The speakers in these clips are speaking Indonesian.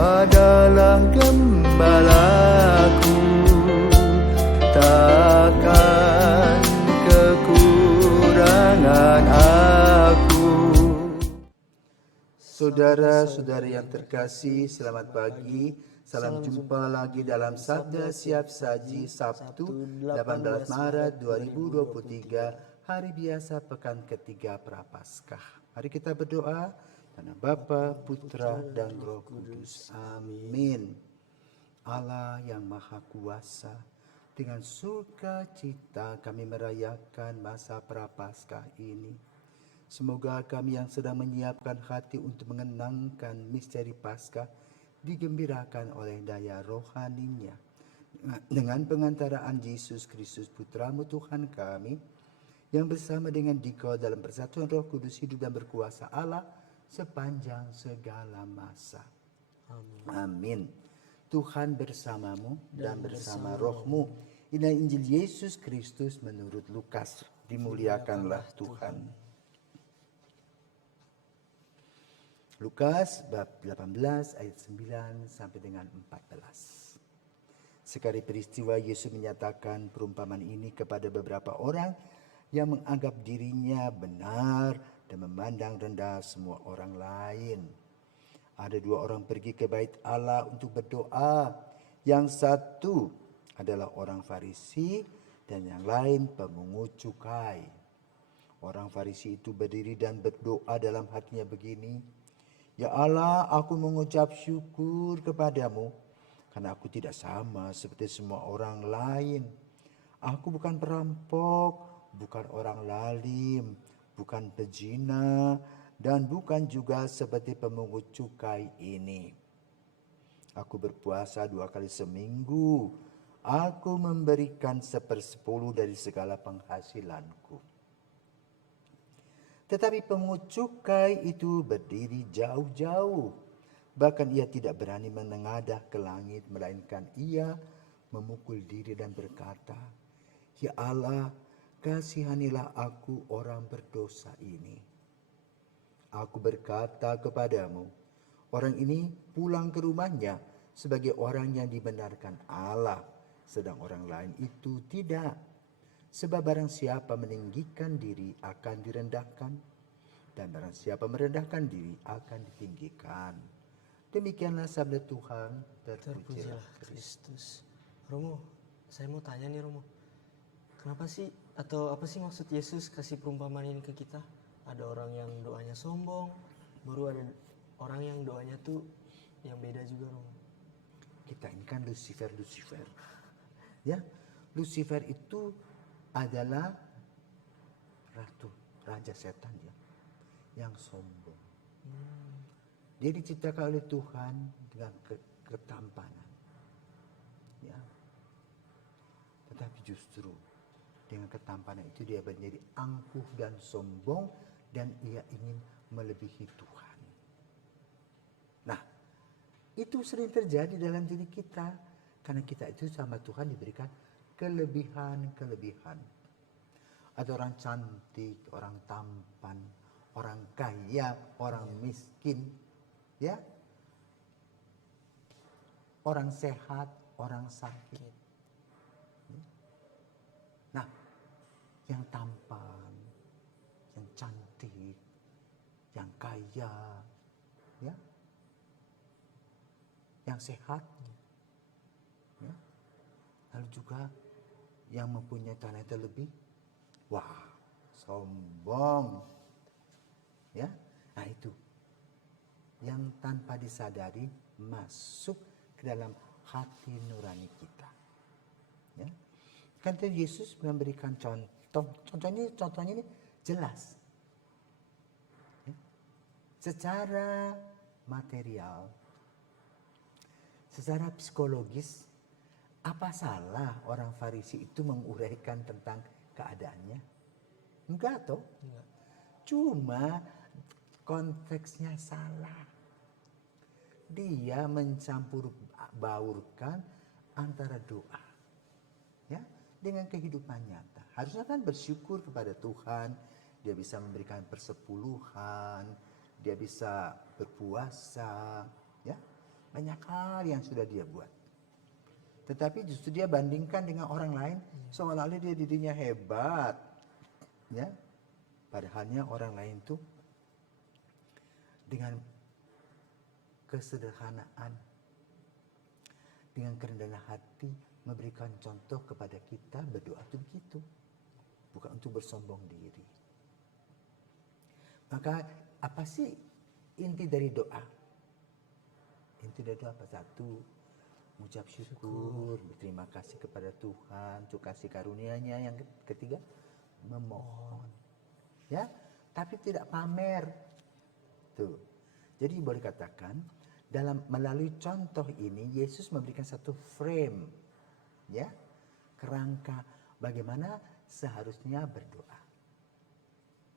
adalah gembalaku, takkan kekurangan aku. Saudara-saudari yang terkasih, selamat pagi. Salam jumpa lagi dalam Sabda Siap Saji Sabtu 18 Maret 2023, hari biasa pekan ketiga Prapaskah. Mari kita berdoa. Nama Bapa, Putra, dan Roh Kudus. Amin. Allah yang Maha Kuasa, dengan sukacita kami merayakan masa Prapaskah ini. Semoga kami yang sedang menyiapkan hati untuk mengenangkan misteri Paskah digembirakan oleh daya rohaninya. Dengan pengantaraan Yesus Kristus Putramu Tuhan kami, yang bersama dengan Dikau dalam persatuan Roh Kudus hidup dan berkuasa Allah sepanjang segala masa. Amin. Tuhan bersamamu dan bersama rohmu. Inilah Injil Yesus Kristus menurut Lukas. Dimuliakanlah Tuhan. Lukas bab 18 ayat 9 sampai dengan 14. Sekali peristiwa Yesus menyatakan perumpamaan ini kepada beberapa orang yang menganggap dirinya benar dan memandang rendah semua orang lain. Ada dua orang pergi ke bait Allah untuk berdoa. Yang satu adalah orang Farisi dan yang lain pemungut cukai. Orang Farisi itu berdiri dan berdoa dalam hatinya begini, "Ya Allah, aku mengucap syukur kepadamu karena aku tidak sama seperti semua orang lain. Aku bukan perampok, bukan orang lalim, bukan pezina, dan bukan juga seperti pemungut cukai ini. Aku berpuasa 2 kali seminggu. Aku memberikan 1/10 dari segala penghasilanku." Tetapi pemungut cukai itu berdiri jauh-jauh. Bahkan ia tidak berani menengadah ke langit, melainkan ia memukul diri dan berkata, "Ya Allah, kasihanilah aku orang berdosa ini." Aku berkata kepadamu, orang ini pulang ke rumahnya sebagai orang yang dibenarkan Allah, sedang orang lain itu tidak. Sebab barang siapa meninggikan diri akan direndahkan, dan barang siapa merendahkan diri akan ditinggikan. Demikianlah sabda Tuhan. Terpujilah Kristus. Romo, saya mau tanya nih Romo, kenapa sih atau apa sih maksud Yesus kasih perumpamaan ini ke kita? Ada orang yang doanya sombong, baru ada orang yang doanya tuh yang beda juga Romo. Kita ini kan Lucifer. Ya, Lucifer itu adalah ratu, raja setan ya, yang sombong. Dia diciptakan oleh Tuhan dengan ketampanan. Ya. Tetapi justru dengan ketampanan itu dia menjadi angkuh dan sombong dan ia ingin melebihi Tuhan. Nah, itu sering terjadi dalam diri kita karena kita itu sama Tuhan diberikan kelebihan. Ada orang cantik, orang tampan, orang kaya, orang miskin, ya, orang sehat, orang sakit. Nah, yang tampan, yang cantik, yang kaya, ya, yang sehat, ya, lalu juga yang mempunyai talenta lebih, wah, sombong, ya. Nah itu yang tanpa disadari masuk ke dalam hati nurani kita, ya. Kan Yesus memberikan contohnya ini jelas, ya. Secara material, secara psikologis, apa salah orang Farisi itu menguraikan tentang keadaannya? Enggak toh? Enggak. Cuma konteksnya salah. Dia mencampur baurkan antara doa, ya, dengan kehidupan nyata. Harusnya kan bersyukur kepada Tuhan, dia bisa memberikan persepuluhan, dia bisa berpuasa, ya. Banyak hal yang sudah dia buat. Tetapi justru dia bandingkan dengan orang lain, seolah-olah dia dirinya hebat. Ya. Padahalnya orang lain tuh dengan kesederhanaan, dengan kerendahan hati memberikan contoh kepada kita berdoa itu begitu. Bukan untuk bersombong diri. Maka apa sih inti dari doa? Inti dari doa apa? Satu, mengucap syukur, berterima kasih kepada Tuhan untuk kasih karunia-Nya. Yang ketiga, memohon. Ya, tapi tidak pamer. Tuh. Jadi boleh katakan melalui contoh ini Yesus memberikan satu frame, ya, kerangka bagaimana seharusnya berdoa.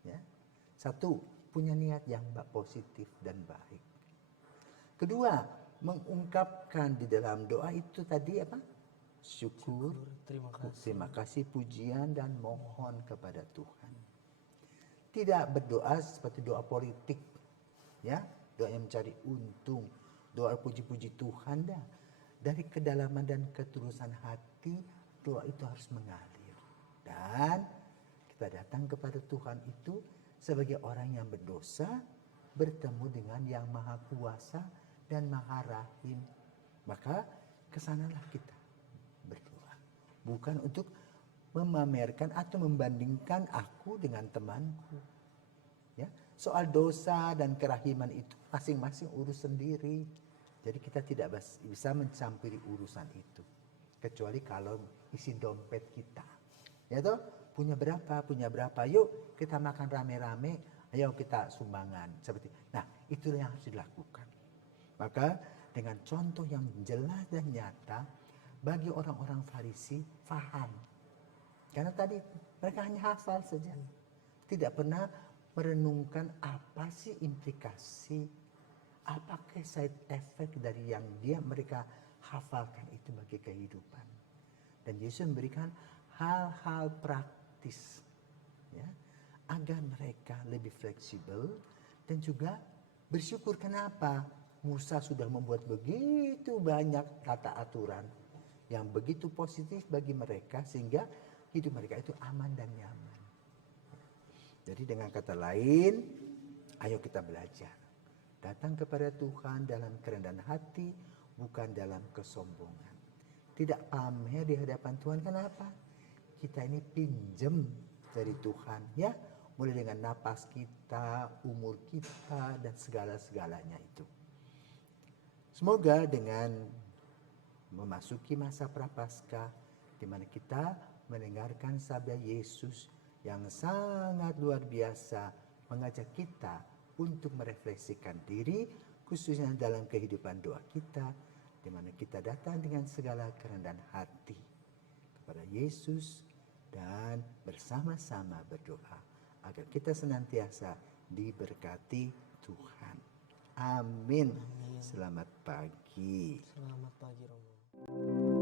Ya. Satu, punya niat yang positif dan baik. Kedua, mengungkapkan di dalam doa itu tadi apa? Syukur, terima kasih, pujian dan mohon kepada Tuhan. Tidak berdoa seperti doa politik, ya, doa yang mencari untung, doa puji-puji Tuhan dah. Dari kedalaman dan ketulusan hati, doa itu harus mengalir. Dan kita datang kepada Tuhan itu sebagai orang yang berdosa, bertemu dengan yang maha kuasa dan maha rahim. Maka kesanalah kita berdoa. Bukan untuk memamerkan atau membandingkan aku dengan temanku. Ya, soal dosa dan kerahiman itu masing-masing urus sendiri. Jadi kita tidak bisa mencampuri urusan itu. Kecuali kalau isi dompet kita. Ya toh, punya berapa, yuk kita makan rame-rame, ayo kita sumbangan. Seperti, nah itulah yang harus dilakukan. Maka dengan contoh yang jelas dan nyata, bagi orang-orang Farisi faham. Karena tadi mereka hanya hafal saja. Tidak pernah merenungkan apa sih implikasi, apakah side effect dari yang mereka hafalkan itu bagi kehidupan. Dan Yesus memberikan hal-hal praktis, ya, agar mereka lebih fleksibel dan juga bersyukur. Kenapa? Musa sudah membuat begitu banyak tata aturan yang begitu positif bagi mereka sehingga hidup mereka itu aman dan nyaman. Jadi dengan kata lain, ayo kita belajar. Datang kepada Tuhan dalam kerendahan hati, bukan dalam kesombongan. Tidak pamer di hadapan Tuhan. Kenapa? Kita ini pinjem dari Tuhan, ya, mulai dengan napas kita, umur kita, dan segala-segalanya itu. Semoga dengan memasuki masa Prapaskah, di mana kita mendengarkan sabda Yesus yang sangat luar biasa, mengajak kita untuk merefleksikan diri, khususnya dalam kehidupan doa kita, di mana kita datang dengan segala kerendahan hati kepada Yesus, dan bersama-sama berdoa agar kita senantiasa diberkati Tuhan. Amin. Selamat pagi. Selamat pagi Romo.